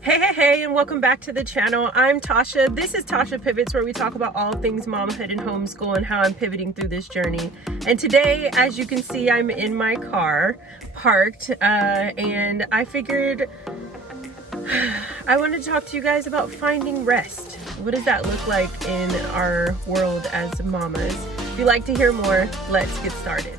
Hey, and welcome back to the channel. I'm Tasha. This is Tasha Pivots, where we talk about all things mamahood and homeschool and how I'm pivoting through this journey. And today, as you can see, I'm in my car, parked, and I figured I wanted to talk to you guys about finding rest. What does that look like in our world as mamas? If you'd like to hear more, let's get started.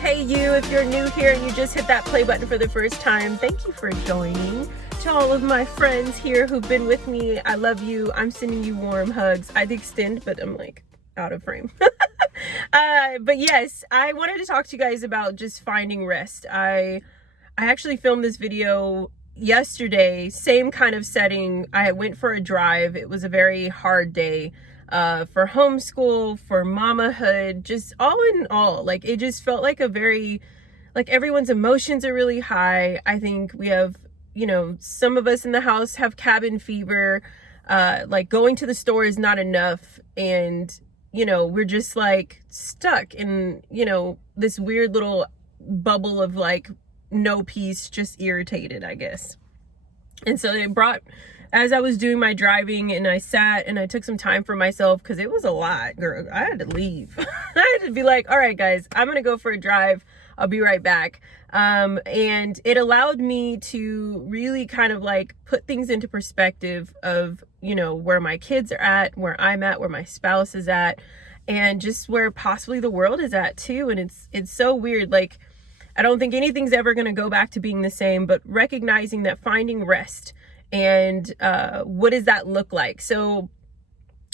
Hey you, if you're new here and you just hit that play button for the first time, thank you for joining. To all of my friends here who've been with me, I love you. I'm sending you warm hugs. I'd extend, but I'm like out of frame. But yes, I wanted to talk to you guys about just finding rest. I actually filmed this video yesterday, same kind of setting. I went for a drive. It was a very hard day. For homeschool, for mamahood, just all in all, like it just felt like like everyone's emotions are really high. I think we have, some of us in the house have cabin fever. Like going to the store is not enough. And, we're just like stuck in, this weird little bubble of like no peace, just irritated, I guess. And so as I was doing my driving and I sat and I took some time for myself because it was a lot, girl. I had to leave. I had to be like, all right, guys, I'm going to go for a drive. I'll be right back. And it allowed me to really kind of like put things into perspective of, where my kids are at, where I'm at, where my spouse is at, and just where possibly the world is at too. And it's so weird. Like, I don't think anything's ever going to go back to being the same, but recognizing that finding rest and what does that look like? So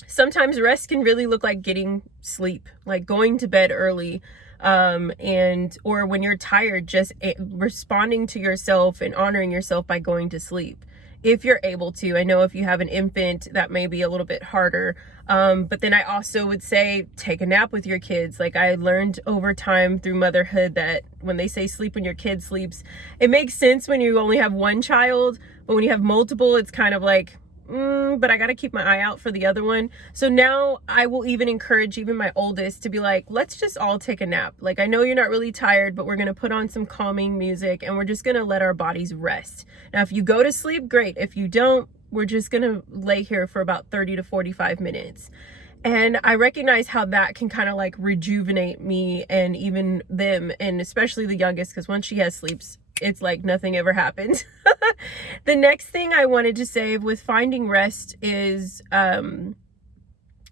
sometimes rest can really look like getting sleep, like going to bed early, or when you're tired, just responding to yourself and honoring yourself by going to sleep. If you're able to. I know if you have an infant, that may be a little bit harder. But then I also would say, take a nap with your kids. Like I learned over time through motherhood that when they say sleep when your kid sleeps, it makes sense when you only have one child, but when you have multiple, it's kind of like, but I got to keep my eye out for the other one. So now I will even encourage even my oldest to be like, let's just all take a nap. Like, I know you're not really tired, but we're going to put on some calming music and we're just going to let our bodies rest. Now, if you go to sleep, great. If you don't, we're just going to lay here for about 30 to 45 minutes. And I recognize how that can kind of like rejuvenate me and even them, and especially the youngest, because once she has sleeps, it's like nothing ever happened. The next thing I wanted to say with finding rest is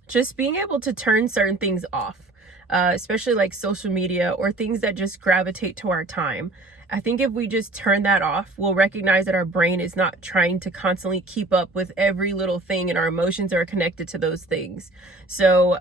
just being able to turn certain things off, especially like social media or things that just gravitate to our time. I think if we just turn that off, we'll recognize that our brain is not trying to constantly keep up with every little thing, and our emotions are connected to those things. So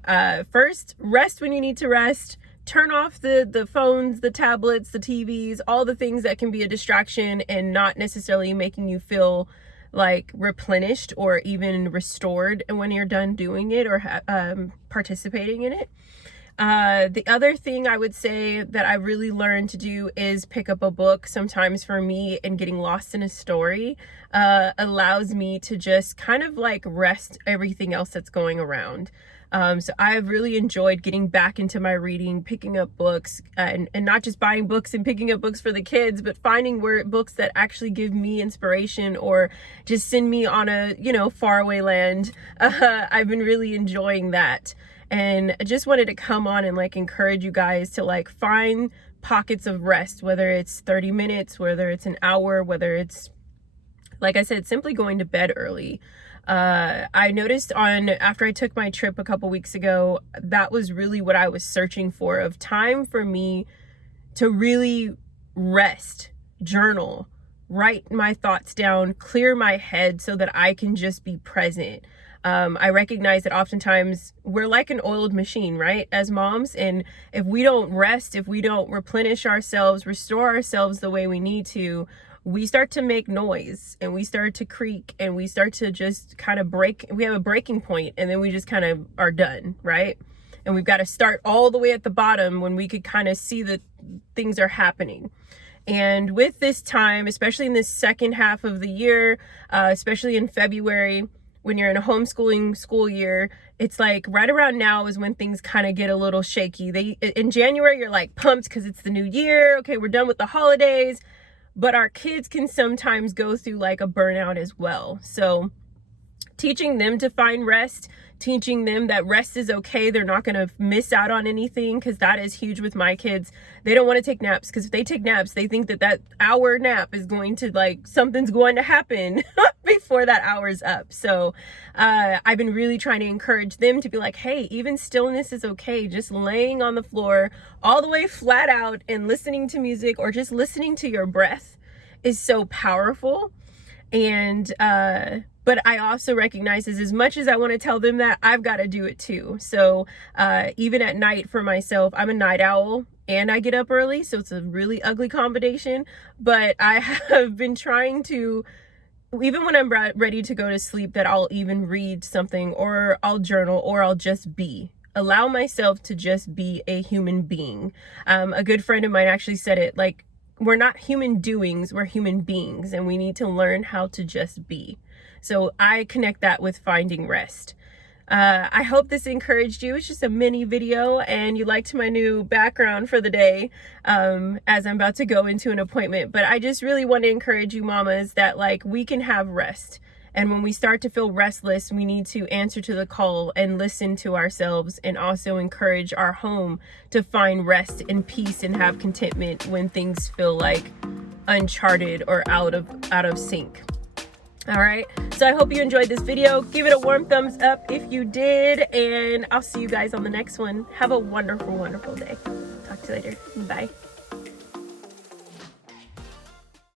first, rest when you need to rest. Turn off the phones, the tablets, the TVs, all the things that can be a distraction and not necessarily making you feel like replenished or even restored when you're done doing it or participating in it. The other thing I would say that I really learned to do is pick up a book. Sometimes for me, and getting lost in a story allows me to just kind of like rest everything else that's going around. So I've really enjoyed getting back into my reading, picking up books, and not just buying books and picking up books for the kids, but finding books that actually give me inspiration or just send me on a, faraway land. I've been really enjoying that. And I just wanted to come on and like encourage you guys to like find pockets of rest, whether it's 30 minutes, whether it's an hour, whether it's, like I said, simply going to bed early. I noticed after I took my trip a couple weeks ago, that was really what I was searching for, of time for me to really rest, journal, write my thoughts down, clear my head so that I can just be present. I recognize that oftentimes we're like an oiled machine, right? As moms. And if we don't rest, if we don't replenish ourselves, restore ourselves the way we need to, we start to make noise and we start to creak and we start to just kind of break. We have a breaking point and then we just kind of are done, right? And we've got to start all the way at the bottom when we could kind of see that things are happening. And with this time, especially in this second half of the year, especially in February, when you're in a homeschooling school year, it's like right around now is when things kind of get a little shaky. In January, you're like pumped because it's the new year. Okay, we're done with the holidays. but our kids can sometimes go through like a burnout as well. So teaching them to find rest, teaching them that rest is okay. They're not going to miss out on anything, because that is huge with my kids. They don't want to take naps, because if they take naps, they think that that hour nap is going to, like, something's going to happen before that hour's up. So I've been really trying to encourage them to be like, hey, even stillness is okay. Just laying on the floor all the way flat out and listening to music, or just listening to your breath, is so powerful. And but I also recognize, as much as I want to tell them that, I've got to do it too. So even at night for myself, I'm a night owl and I get up early, so it's a really ugly combination. But I have been trying to, even when I'm ready to go to sleep, that I'll even read something, or I'll journal, or I'll just be. Allow myself to just be a human being. A good friend of mine actually said it, like, we're not human doings, we're human beings, and we need to learn how to just be. So I connect that with finding rest. I hope this encouraged you. It's just a mini video, and you liked my new background for the day, as I'm about to go into an appointment. But I just really want to encourage you mamas that, like, we can have rest. And when we start to feel restless, we need to answer to the call and listen to ourselves, and also encourage our home to find rest and peace and have contentment when things feel like uncharted or out of sync. All right, so I hope you enjoyed this video. Give it a warm thumbs up if you did, and I'll see you guys on the next one. Have a wonderful, wonderful day. Talk to you later. Bye.